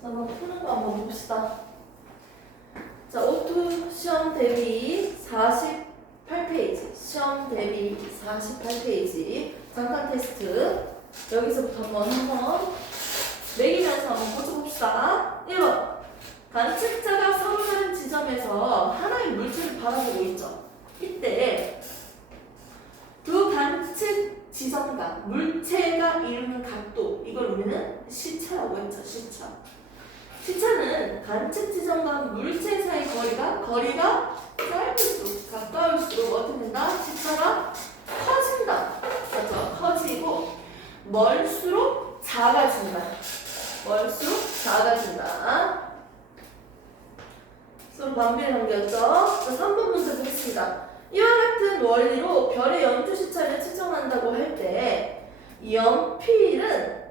자, 한번 푸는 거 한번 봅시다. 자, 오투 시험 대비 48페이지. 시험 대비 48페이지. 잠깐 테스트. 여기서부터 한번 매기면서 한번 고쳐봅시다. 1번. 관측자가 서로 다른 지점에서 하나의 물체를 바라보고 있죠. 이때 두 관측 지점과 물체가 이루는 각도, 이걸 우리는 시차라고 했죠. 시차. 시차는 관측 지점과 물체 사이 거리가 짧을수록 가까울수록 어떻게 된다? 시차가 커진다. 맞죠? 커지고 멀수록 작아진다. 멀수록 작아진다. 서로 반비례 관계였죠? 자, 3번 문제 보겠습니다. 이와 같은 원리로 별의 연주 시차를 측정한다고 할 때 연필은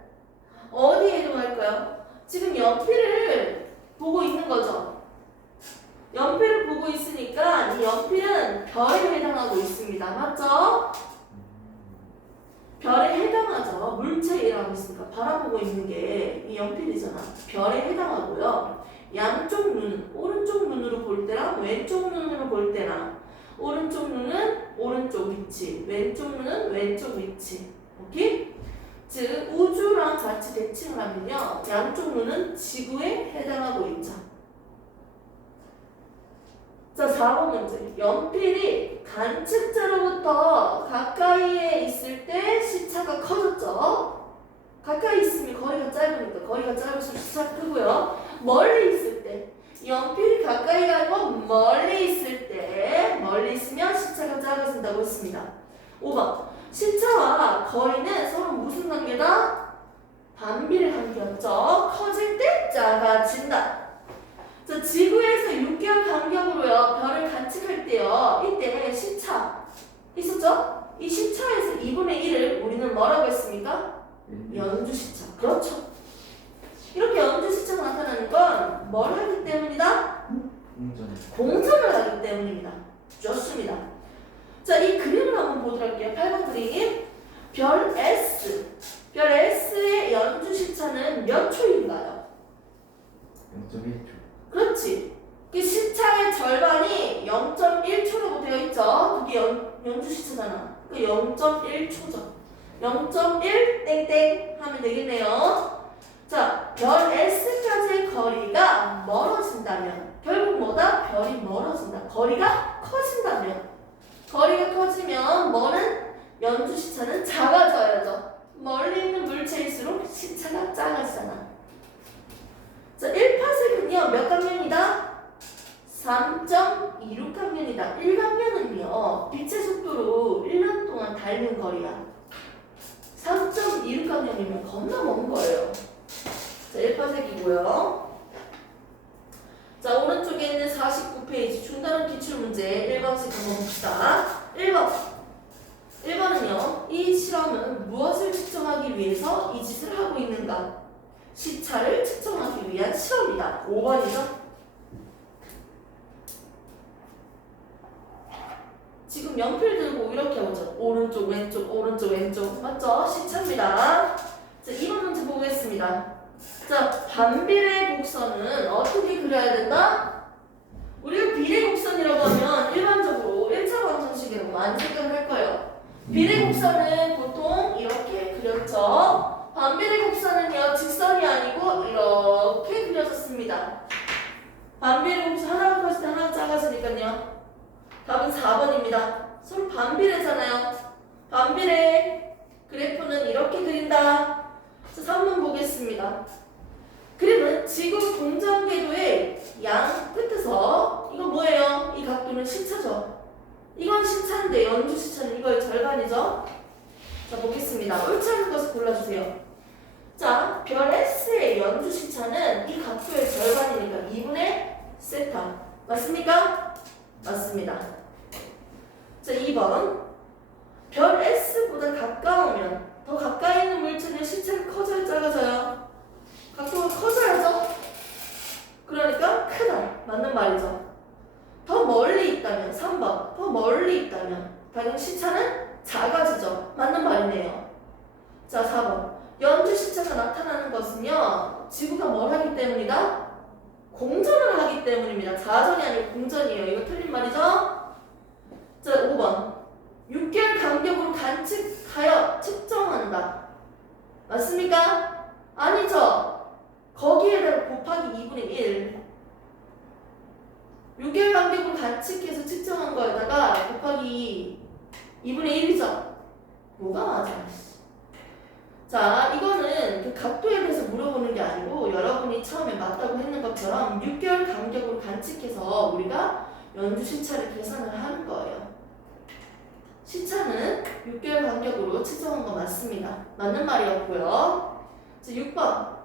어디에 이동할까요? 지금 연필을 보고 있는 거죠. 연필을 보고 있으니까 이 연필은 별에 해당하고 있습니다. 맞죠? 별에 해당하죠. 물체라고 있으니까 바라보고 있는 게 이 연필이잖아. 별에 해당하고요. 양쪽 눈, 오른쪽 눈으로 볼 때랑 왼쪽 눈으로 볼 때랑 오른쪽 눈은 오른쪽 위치, 왼쪽 눈은 왼쪽 위치. 오케이? 즉 우주랑 같이 대칭을 하면요, 양쪽 눈은 지구에 해당하고 있죠. 자, 4번 문제. 연필이 관측자로부터 가까이에 있을 때 시차가 커졌죠. 가까이 있으면 거리가 짧으니까 거리가 짧을수록 시차가 크고요. 멀리 있을 때 연필이 가까이 가고 멀리 있을 때 멀리 있으면 시차가 작아진다고 했습니다. 5번. 시차와 거리는 서로 무슨 관계다? 반비례 관계였죠. 커질 때 작아진다. 자, 지구에서 6개월 간격으로요 별을 관측할 때요, 이때 시차 있었죠? 이 시차에서 2분의 1을 우리는 뭐라고 했습니까? 연주 시차. 그렇죠. 이렇게 연주 시차가 나타나는 건 뭘 하기 때문이다? 공전을 하기 때문입니다. 좋습니다. 자, 이 그림을 한번 보도록 할게요. 8번 그림. 별 S. 별 S의 연주 시차는 몇 초인가요? 0.1초. 그렇지. 그 시차의 절반이 0.1초라고 되어 있죠. 그게 연주 시차잖아. 그 0.1초죠. 0.1 땡땡 하면 되겠네요. 자, 별 S까지의 거리가 멀어진다면, 결국 뭐다? 별이 멀어진다. 거리가 커진다면, 거리가 커지면 뭐는? 연주 시차는 작아져야죠. 멀리 있는 물체일수록 시차가 작아지잖아. 자, 1파섹은요 몇 강면이다? 3.26강면이다. 1강면은요 빛의 속도로 1년 동안 달린 거리야. 3.26강면이면 겁나 먼 거예요. 자, 1파섹이고요. 자, 오른쪽에 있는 49페이지 중단원 기출문제 1번씩 한번 봅시다. 1번은요, 이 실험은 무엇을 측정하기 위해서 이 짓을 하고 있는가? 시차를 측정하기 위한 실험이다. 5번이죠. 지금 연필 들고 이렇게 오죠. 오른쪽 왼쪽 오른쪽 왼쪽. 맞죠? 시차입니다. 자, 2번 문제 보겠습니다. 자, 반비례 곡선은 어떻게 그려야 된다? 우리가 비례 곡선이라고 하면 일반적으로 1차 방정식이라고 많이 생각을 할 거예요. 비례 곡선은 보통 이렇게 그렸죠. 반비례 곡선은요 직선이 아니고 이렇게 그려졌습니다. 반비례 곡선 하나가 커질 때 하나가 작아지니까요. 답은 4번입니다. 서로 반비례잖아요. 반비례 그래프는 이렇게 그린다. 자, 3번 보겠습니다. 그림은 지구 동전궤도의 양 끝에서, 이거 뭐예요? 이 각도는 시차죠. 이건 시차인데 연주 시차는 이거의 절반이죠. 자, 보겠습니다. 옳지 않은 것을 골라주세요. 자, 별 S의 연주 시차는 이 각도의 절반이니까 2분의 세타. 맞습니까? 맞습니다. 자, 2번. 별 S보다 가까우면 더 가까이 있는 물체는 시차가 커져야 작아져요? 각도가 커져야죠? 그러니까 크다. 맞는 말이죠. 더 멀리 있다면 3번. 더 멀리 있다면 당연히 시차는 작아지죠. 맞는 말이네요. 자, 4번. 연주 연주시차가 나타나는 것은요, 지구가 뭘 하기 때문이다? 공전을 하기 때문입니다. 자전이 아니고 공전이에요. 이거 틀린 말이죠? 자, 5번. 6개월 간격으로 관측하여 측정한다. 맞습니까? 아니죠? 거기에다가 곱하기 2분의 1. 6개월 간격으로 관측해서 측정한 거에다가 곱하기 2분의 1이죠? 뭐가 맞아? 자, 이거는 그 각도에 대해서 물어보는 게 아니고 여러분이 처음에 맞다고 했는 것처럼 6개월 간격으로 관측해서 우리가 연주 시차를 계산을 하는 거예요. 시차는 6개월 간격으로 측정한 거 맞습니다. 맞는 말이었고요. 자, 6번.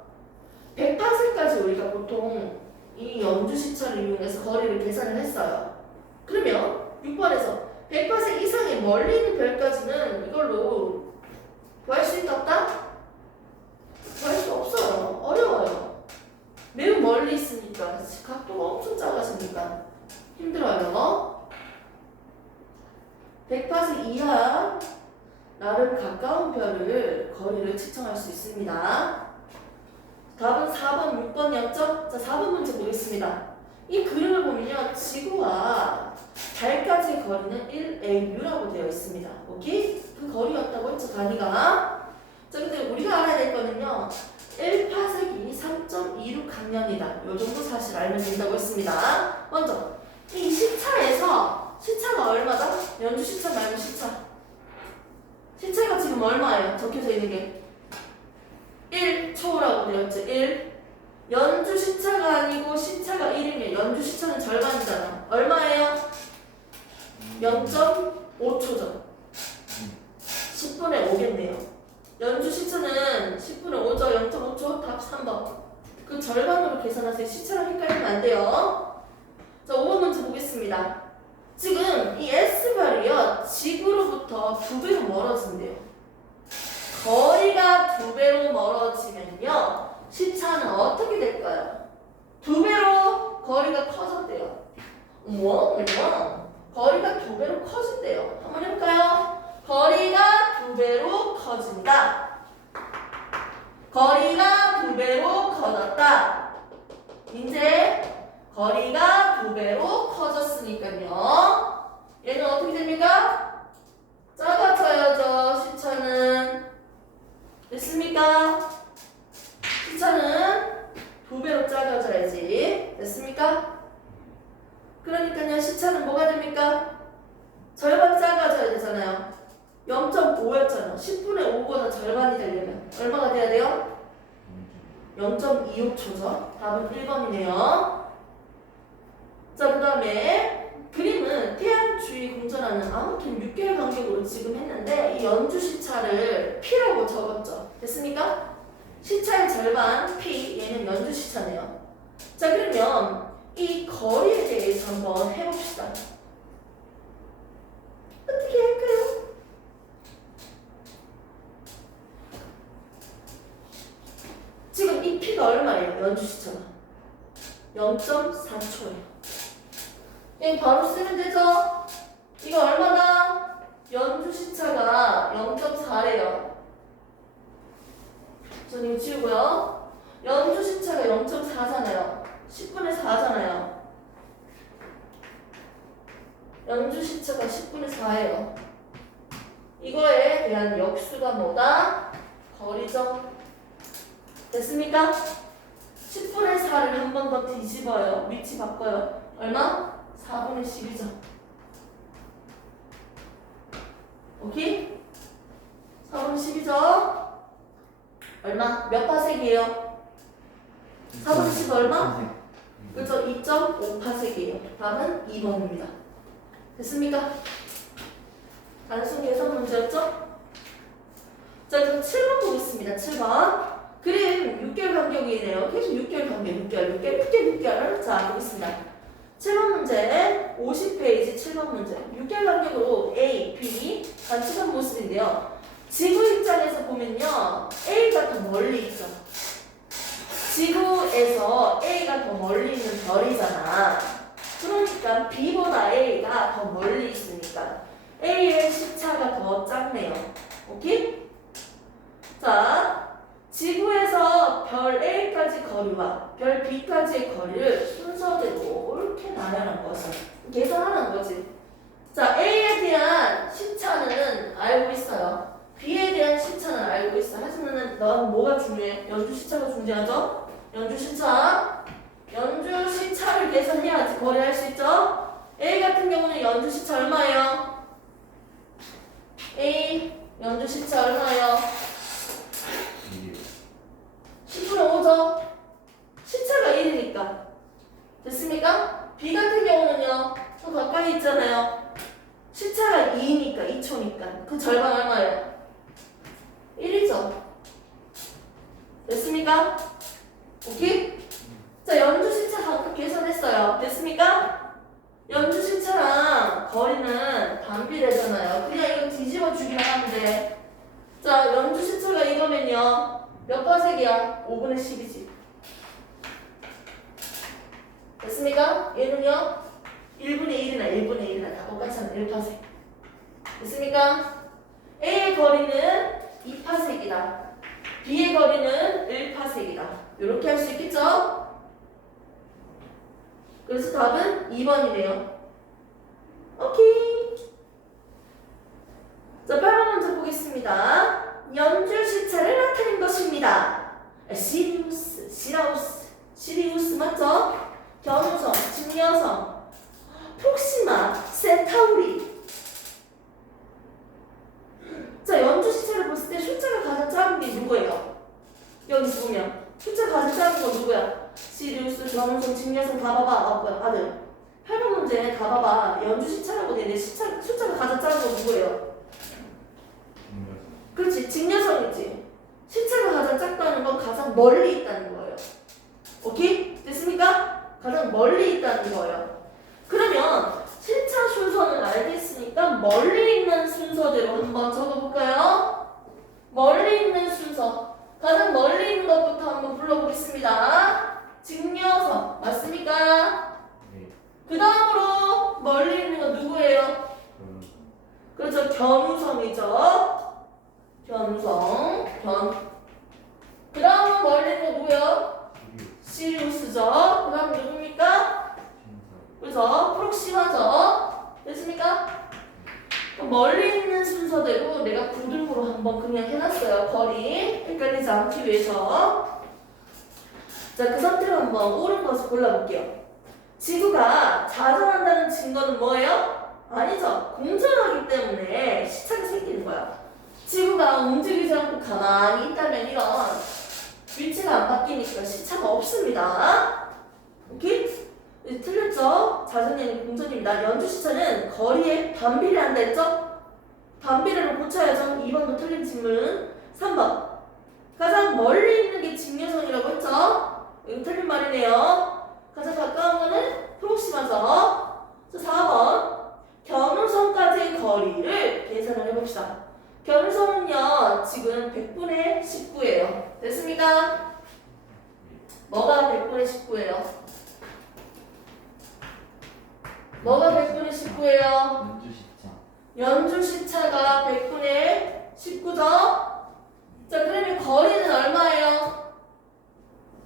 100파셀까지 우리가 보통 이 연주 시차를 이용해서 거리를 계산을 했어요. 그러면 6번에서 100파셀 이상의 멀리 있는 별까지는 이걸로 구할 수 있다 없다? 구할 수 없어요. 어려워요. 매우 멀리 있으니까 각도가 엄청 작아지니까 힘들어요. 100파셀 이하 나름 가까운 별을 거리를 측정할 수 있습니다. 답은 4번, 6번이었죠? 자, 4번 문제 보겠습니다. 이 그림을 보면요, 지구와 달까지의 거리는 1AU라고 되어 있습니다. 오케이? 그 거리였다고 했죠, 단위가. 자, 근데 우리가 알아야 될 거는요, 1파섹이 3.26 강량이다. 요 정도 사실 알면 된다고 했습니다. 먼저, 이 시차에서, 시차가 얼마다? 연주 시차 말고 시차. 시차가 지금 얼마예요? 적혀져 있는 게. 1초라고 되어 있죠, 1. 연주 시차가 아니고 시차가 1이면 연주 시차는 절반이잖아. 얼마예요? 0.5초죠. 10분의 5겠네요. 연주 시차는 10분의 5죠. 0.5초. 답 3번. 그 절반으로 계산하세요. 시차랑 헷갈리면 안 돼요. 자, 5번 문제 보겠습니다. 지금 이 S별이요, 지구로부터 2배로 멀어진대요. 거리가 2배로 멀어지면요, 시차는 어떻게 될까요? 2배로 거리가 커졌대요. 우와, 거리가 2배로 커진대요. 한번 해볼까요? 거리가 2배로 커진다. 거리가 2배로 커졌다. 이제 거리가 2배로 커졌으니까요. 얘는 어떻게 됩니까? 작아져야죠, 시차는. 됐습니까? 시차는 2배로 작아져야지. 됐습니까? 그러니까요, 시차는 뭐가 됩니까? 절반 작아져야 되잖아요. 0.5였잖아. 10분의 5보다 절반이 되려면 얼마가 돼야 돼요? 0.25초죠. 답은 1번이네요. 자, 그 다음에 그림은 태양 주위 공전하는 아무튼 6개월 간격으로 지금 했는데 이 연주 시차를 P라고 적었죠. 됐습니까? 시차의 절반 P, 얘는 연주 시차네요. 자, 그러면 이 거리에 대해서 한번 해봅시다. 어떻게 할까요? 지금 이 P가 얼마예요? 연주 시차가 0.4초예요. 이 바로 쓰면 되죠? 이거 얼마나? 연주 시차가 0.4래요. 전 이거 지우고요. 연주 시차가 0.4잖아요. 10분의 4잖아요. 연주 시차가 10분의 4예요. 이거에 대한 역수가 뭐다? 거리죠. 됐습니까? 10분의 4를 한 번 더 뒤집어요. 위치 바꿔요. 얼마? 4분의 10이죠. 오케이? 4분의 10이죠? 얼마? 몇 파섹이에요? 4분의 10 얼마? 그죠? 2.5파섹이에요. 답은 2번입니다. 됐습니까? 단순 계산 문제였죠? 자, 그럼 7번 보겠습니다. 7번. 그림 6개월 간격이네요. 계속 6개월 간격, 6개월. 자, 보겠습니다. 7번 문제, 50페이지 7번 문제. 6개월 간격으로 A, B 관측한 모습인데요. 지구 입장에서 보면요, A가 더 멀리 있죠. 지구에서 A가 더 멀리 있는 별이잖아. 그러니까 B보다 A가 더 멀리 있으니까 A의 시차가 더 작네요. 오케이? 자, 지구에서 별 A까지 거리와 별 B까지의 거리를 순서대로 이렇게 나열한 것을 계산하는 거지. 자, A에 대한 시차는 알고 있어요. B에 대한 시차는 알고 있어. 하지만은 넌 뭐가 중요해? 연주 시차가 중요하죠? 연주 시차. 연주 시차를 계산해야지 거래할 수 있죠? A 같은 경우는 연주 시차 얼마예요? A 연주 시차 얼마예요? 10분의 5죠? 시차가 1이니까. 됐습니까? B 같은 경우는요, 더 가까이 있잖아요. 시차가 2니까, 2초니까. 그 절반 얼마예요? 1이죠. 됐습니까? 오케이? 자, 연주 시차 각각 계산했어요. 됐습니까? 연주 시차랑 거리는 반비례잖아요. 그냥 이거 뒤집어 주기만 하면 돼. 자, 연주 시차가 이거면요. 몇 파색이야? 5분의 10이지. 됐습니까? 얘는요? 1분의 1이나 1분의 1이나 다 똑같잖아. 1파색. 됐습니까? A의 거리는 2파색이다. B의 거리는 1파색이다. 이렇게 할 수 있겠죠? 그래서 답은 2번이네요. 오케이. 자, 8번 문제 보겠습니다. 연주 시차를 나타낸 것입니다. 시리우스, 시리우스 맞죠? 견우성, 증여성, 프록시마, 세타우리. 자, 연주 시차를 봤을 때 숫자가 가장 작은 게 누구예요? 여기 보면 숫자가 가장 작은 건 누구야? 시리우스, 견우성, 증여성 다 봐봐. 뭐야? 아들. 8번 문제 다 봐봐. 연주 시차라고 되는데 숫자가 가장 작은 건 누구예요? 그렇지, 직녀성이지. 시차가 가장 작다는 건 가장 멀리 있다는 거예요. 오케이? 됐습니까? 가장 멀리 있다는 거예요. 그러면 시차 순서는 알겠으니까 멀리 있는 순서대로 한번 적어볼까요? 멀리 있는 순서. 가장 멀리 있는 것부터 한번 불러보겠습니다. 직녀성. 맞습니까? 네. 그 다음으로 멀리 있는 건 누구예요? 그렇죠, 견우성이죠. 견우성, 그 다음은 멀리 있는 거 누구예요? 시리우스죠. 그 다음 누굽니까? 그래서 프록시마죠. 됐습니까? 멀리 있는 순서대로 내가 구등으로 한번 그냥 해놨어요. 거리 헷갈리지 않기 위해서. 자, 그 상태로 한번 옳은 것을 골라볼게요. 지구가 자전한다는 증거는 뭐예요? 아니죠. 공전하기 때문에 시차가 생기는 거야. 지구가 움직이지 않고 가만히 있다면 이런 위치가 안 바뀌니까 시차가 없습니다. 오케이? 이제 틀렸죠? 자전이 공전입니다. 연주 시차는 거리에 반비례한다 했죠? 반비례로 고쳐야죠. 2번도 틀린 질문. 3번. 가장 멀리 있는 게 직녀성이라고 했죠? 이거 틀린 말이네요. 가장 가까운 거는 프록시마죠. 4번. 견우성까지의 거리를 계산을 해봅시다. 견우성은요, 지금 100분의 19예요. 됐습니까? 뭐가 100분의 19예요? 뭐가 100분의 19예요? 연주 시차. 연주 시차가 100분의 19죠? 자, 그러면 거리는 얼마예요?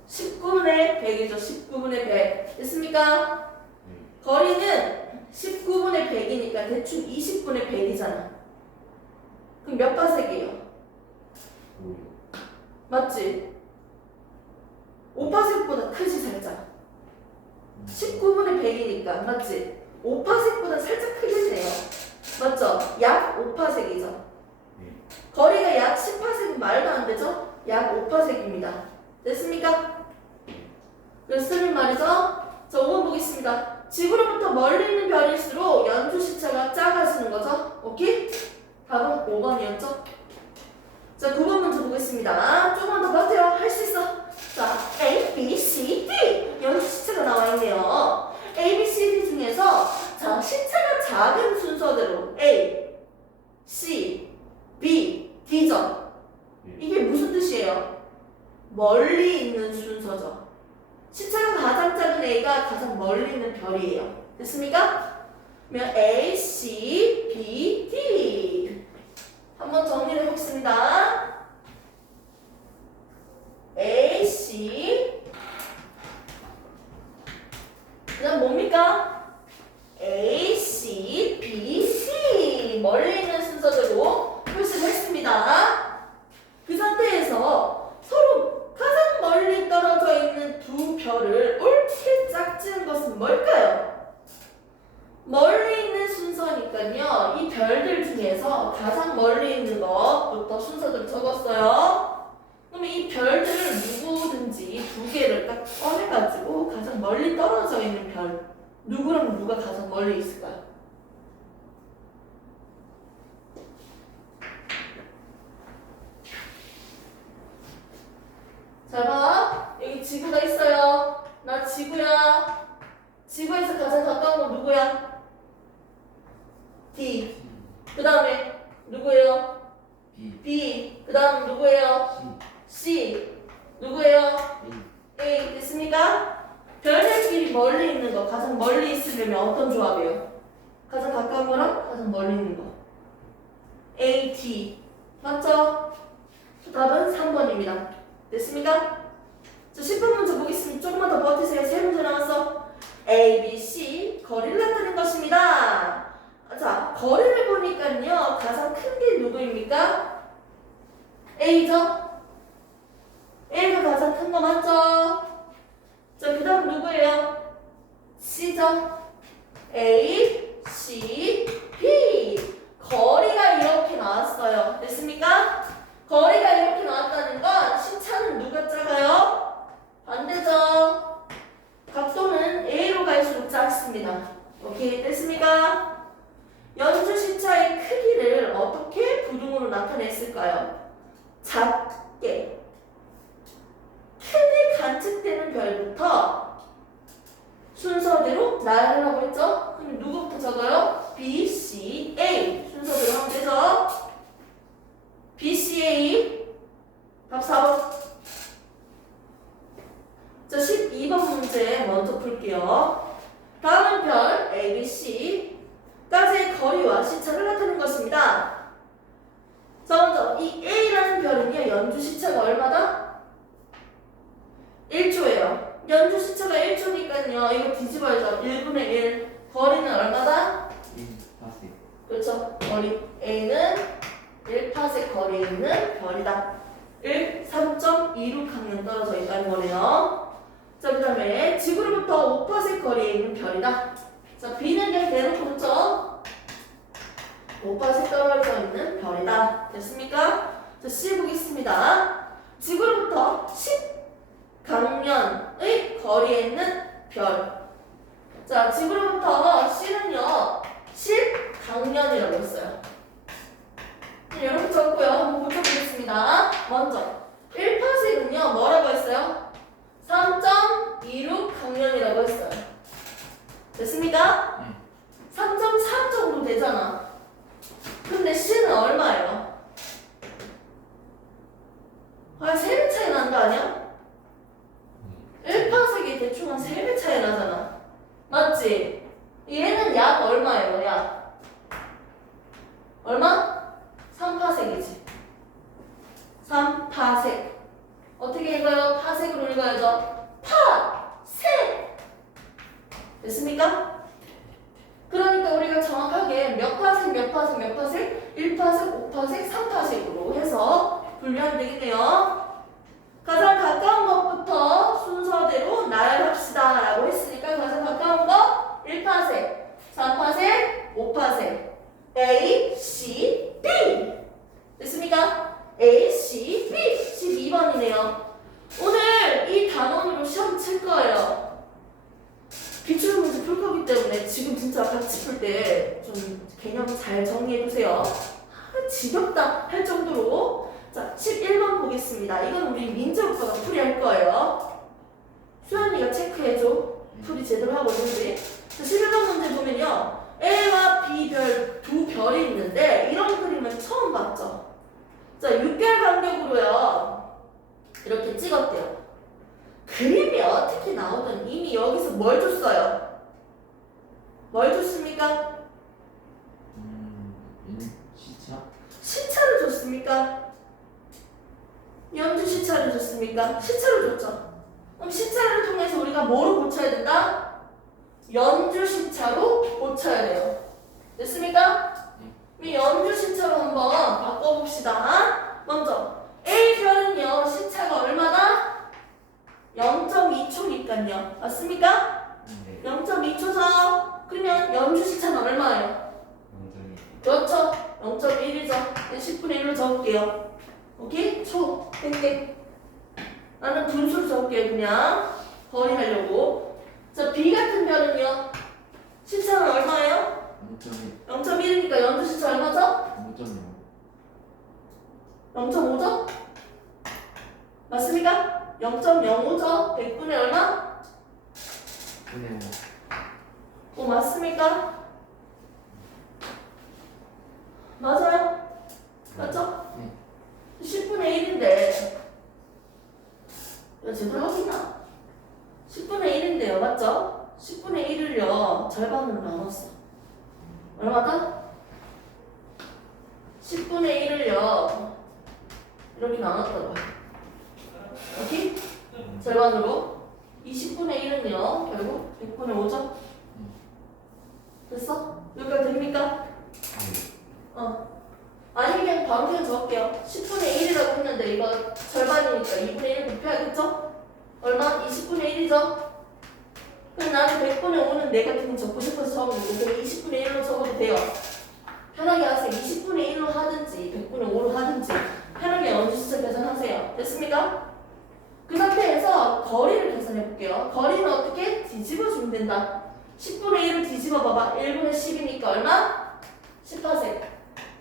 19분의 100이죠. 19분의 100. 됐습니까? 거리는 19분의 100이니까 대충 20분의 100이잖아. 그럼 몇 파색이에요? 5. 맞지? 5파색보다 크지 살짝. 19분의 100이니까 맞지? 5파색보다 살짝 크겠네요. 맞죠? 약 5파색이죠. 거리가 약 10파색은 말도 안 되죠? 약 5파색입니다. 됐습니까? 그래서 틀린 말이죠? 자, 5번 보겠습니다. 지구로부터 멀리 있는 별일수록 연주 시차가 작아지는 거죠? 오케이? 답은 5번이었죠? 자, 9번 문제 보겠습니다. 조금만 더 버텨요. 할 수 있어. 자, A, B, C, D. 연주 시차가 나와 있네요. A, B, C, D 중에서 자, 시차가 작은 순서대로 A, C, B, D죠. 이게 무슨 뜻이에요? 멀리 있는 순서죠. 시차가 가장 작은 A가 가장 멀리 있는 별이에요. 됐습니까? 그러면 A, C, B, D. 한번 정리를 해보겠습니다. C. 그 다음 뭡니까? A, C, B, C. 멀리 있는 순서대로 표시를 했습니다. 그 상태에서 서로 가장 멀리 떨어져 있는 두 별을 옳게 짝지은 것은 뭘까요? 멀리 있는 순서니까요. 이 별들 중에서 가장 멀리 있는 것부터 순서를 적었어요. 그러면 이 별들 누구든지 두 개를 딱 꺼내가지고 가장 멀리 떨어져 있는 별 누구랑 누가 가장 멀리 있을까요? 잘 봐. 여기 지구가 있어요. 나 지구야. 지구에서 가장 가까운 건 누구야? D. 그 다음에 누구예요? B B. 그 다음 누구예요? C. 누구예요? A. 됐습니까? 별들끼리 멀리 있는 거, 가장 멀리 있으려면 어떤 조합이에요? 가장 가까운 거랑 가장 멀리 있는 거. A, T. 맞죠? 답은 3번입니다. 됐습니까? 자, 10번 문제 보겠습니다. 조금만 더 버티세요. 세 문제 나왔어. A, B, C. 거리를 나타낸 것입니다. 자, 거리를 보니까요. 가장 큰 게 누구입니까? A죠? A가 가장 큰 거 맞죠? 자, 그 다음 누구예요? C죠? A, C, B. 거리가 이렇게 나왔어요. 됐습니까? 거리가 이렇게 나왔다는 건 시차는 누가 작아요? 반대죠. 각도는 A로 갈수록 작습니다. 오케이, 됐습니까? 연주 시차의 크기를 어떻게 부등호로 나타냈을까요? 작게. 크게 관측되는 별부터 순서대로 나열하라고 했죠? 그럼 누구부터 적어요? B, C, A. 순서대로 하면 되죠? B, C, A. 답 4번. 자, 12번 문제 먼저 풀게요. 다음은 별 A, B, C까지의 거리와 시차를 나타낸 것입니다. 자, 먼저 이 A라는 별은요, 연주 시차가 얼마다? 1초예요. 연주 시차가 1초니까요. 이거 뒤집어야죠. 1분의 1. 거리는 얼마다? 1파세 그렇죠. 거리 A는 1파세 거리에 있는 별이다. 3.26항면 떨어져 있다는 거네요. 자, 그 다음에 지구로부터 5파세 거리에 있는 별이다. 자, B는 그냥 대놓고 그렇죠? 5파세 떨어져 있는 별이다. 됐습니까? 자, C 보겠습니다. 지구로부터 10강년의 거리에 있는 별. 자, 지구로부터 C는요, 10강년이라고 했어요. 이렇게 적고요. 한번 고쳐보겠습니다. 먼저, 1파sek은요, 뭐라고 했어요? 3.26강년이라고 했어요. 됐습니까? 3.3 정도 되잖아. 근데 C는 얼마예요? 한 3배 차이 나는 거 아니야? 1파색이 대충 한 3배 차이 나잖아. 맞지? 얘는 약 얼마예요? 약 얼마? 3파색이지. 3파색. 어떻게 읽어요? 파색으로 읽어야죠. 파색. 됐습니까? 그러니까 우리가 정확하게 몇 파색, 몇 파색, 몇 파색, 1파색, 5파색, 3파색으로 해서 분류하면 되겠네요. 가장 가까운 것부터 순서대로 나열합시다 라고 했으니까 가장 가까운 거 1파색, 3파색, 5파색 A, C, B 됐습니까? A, C, B 12번이네요. 오늘 이 단원으로 시험 칠 거예요. 기출 문제 풀 거기 때문에 지금 진짜 같이 풀 때 좀 개념 잘 정리해두세요. 지겹다 할 정도로. 자, 11번 보겠습니다. 이건 우리 민재 오빠가 풀이할 거예요. 수연이가 체크해줘. 풀이 제대로 하고 있는지. 자, 11번 문제 보면요. A와 B 별 두 별이 있는데 이런 그림은 처음 봤죠? 자, 6개월 간격으로요. 이렇게 찍었대요. 그림이 어떻게 나오든 이미 여기서 뭘 줬어요? 뭘 줬습니까? 시차? 시차를 줬습니까? 연주 시차를 줬습니까? 시차를 줬죠. 그럼 시차를 통해서 우리가 뭐로 고쳐야 된다? 연주 시차로 고쳐야 돼요. 됐습니까? 이 연주 시차로 한번 바꿔봅시다. 먼저 A 별은요 시차가 얼마나? 0.2초니까요. 맞습니까? 네. 0.2초죠. 그러면 연주 시차는 얼마예요? 0.2. 그렇죠. 0.1이죠. 10분의 1로 적을게요. 오케이? 초. 땡땡. 나는 분수로 적을게요. 그냥 거리 하려고. 자, B 같은 별은요. 시차는 얼마예요? 0.1. 0.1이니까 연주 시차 얼마죠? 5.0. 0.5죠? 맞습니까? 0.05죠? 100분의 얼마? 분의 맞습니까? 맞아요? 맞죠? 네. 10분의 1인데 야 제대로 하기나 10분의 1인데요 맞죠? 10분의 1을요 절반으로 나눴어 얼마다? 10분의 1을요 이렇게 나눴다고요 오케이? 절반으로 20분의 1은요 결국 100분의 5죠? 됐어? 여기까지 됩니까? 아니 그냥 바로 그냥 적을게요 10분의 1이라고 했는데 이거 절반이니까 2분의 1 곱해야겠죠? 얼마? 20분의 1이죠? 그럼 나는 100분의 5는 내가 그냥 적고 싶어서 적은 거고 그럼 20분의 1로 적어도 돼요 편하게 하세요 20분의 1로 하든지 100분의 5로 하든지 편하게 연주 시차 계산하세요 됐습니까? 그 상태에서 거리를 계산해 볼게요 거리는 어떻게? 뒤집어주면 된다 10분의 1을 뒤집어 봐봐 1분의 10이니까 얼마? 10파생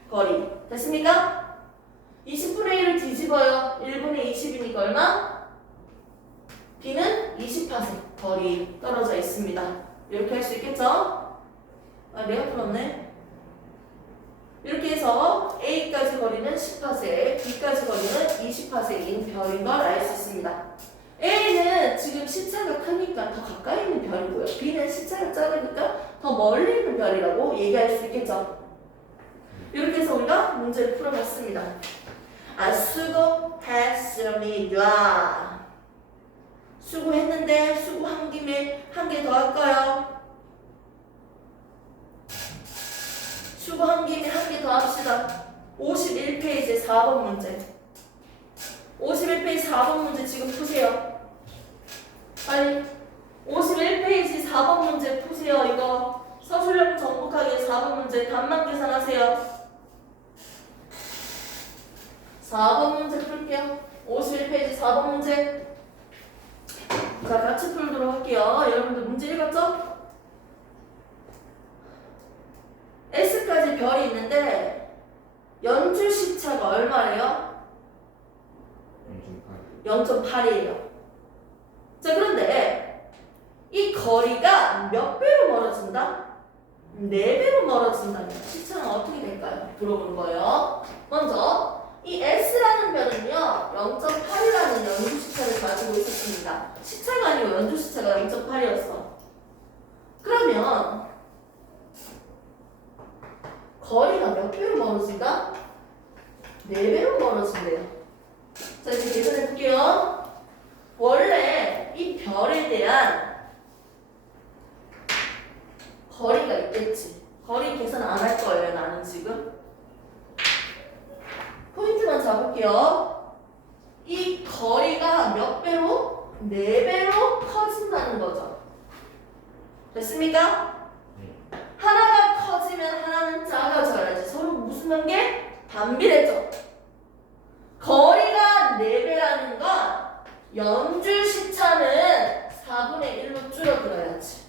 거리 됐습니까? 20분의 1을 뒤집어요 1분의 20이니까 얼마? B는 20파생 거리 떨어져 있습니다 이렇게 할 수 있겠죠? 아 내가 풀었네 이렇게 해서 A까지 거리는 10파생 B까지 거리는 20파생인 별인 걸 알 수 있습니다 A는 지금 시차가 크니까 더 가까이 있는 별이고요 B는 시차가 작으니까 더 멀리 있는 별이라고 얘기할 수 있겠죠 이렇게 해서 우리가 문제를 풀어봤습니다. 수고했습니다. 수고했는데 수고한 김에 한 개 더 할까요? 수고한 김에 한 개 더 합시다. 51페이지 4번 문제. 51페이지 4번 문제 지금 푸세요. 빨리. 51페이지 4번 문제 푸세요. 이거 서술형 정복하기 4번 문제 답만 계산하세요. 4번 문제 풀게요. 51페이지 4번 문제. 자, 같이 풀도록 할게요. 여러분들 문제 읽었죠? S까지 별이 있는데 연주 시차가 얼마예요? 0.8이에요. 자, 그런데 이 거리가 몇 배로 멀어진다? 4배로 멀어진다면 시차는 어떻게 될까요? 들어보는 거예요. 먼저 이 S라는 별은요 0.8이라는 연주 시차를 가지고 있었습니다. 시차가 아니고 연주 시차가 0.8이었어. 그러면 거리가 몇 배로 멀어진다? 4배로 멀어진대요. 자 이제 계산해 볼게요. 원래 이 별에 대한 거리가 있겠지. 거리 계산 안 할 거예요 나는 지금. 포인트만 잡을게요. 이 거리가 몇 배로? 4배로 커진다는 거죠. 됐습니까? 하나가 커지면 하나는 작아져야지. 서로 무슨 관계? 반비례죠. 거리가 4배라는 건 연주 시차는 4분의 1로 줄어들어야지.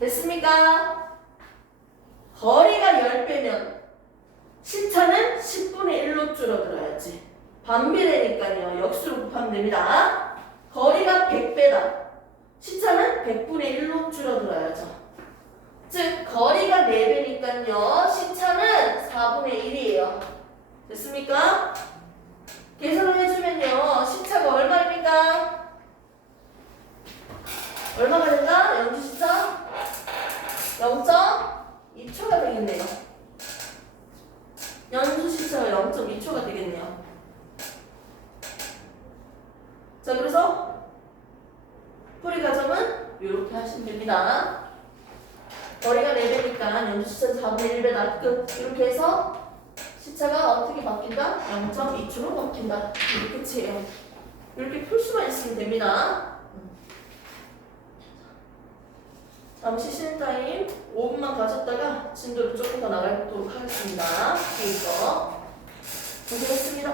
됐습니까? 거리가 10배면 시차는 10분의 1로 줄어들어야지. 반비례니까요. 역수로 곱하면 됩니다. 거리가 100배다. 시차는 100분의 1로 줄어들어야죠. 즉 거리가 4배니까요. 시차는 4분의 1이에요. 됐습니까? 계산을 해주면요. 시차가 얼마입니까? 얼마가 된다? 연주 시차? 0.2초가 되겠네요. 연주 시차가 0.2초가 되겠네요. 자, 그래서 풀이 과정은 이렇게 하시면 됩니다. 거리가 4배니까 연주 시차는 4분의 1배 낮고 이렇게 해서 시차가 어떻게 바뀐다? 0.2초로 바뀐다. 이게 끝이에요. 이렇게 풀 수만 있으면 됩니다. 잠시 쉬는 타임 5분만 가졌다가 진도를 조금 더 나가도록 하겠습니다. 여기서 고생했습니다.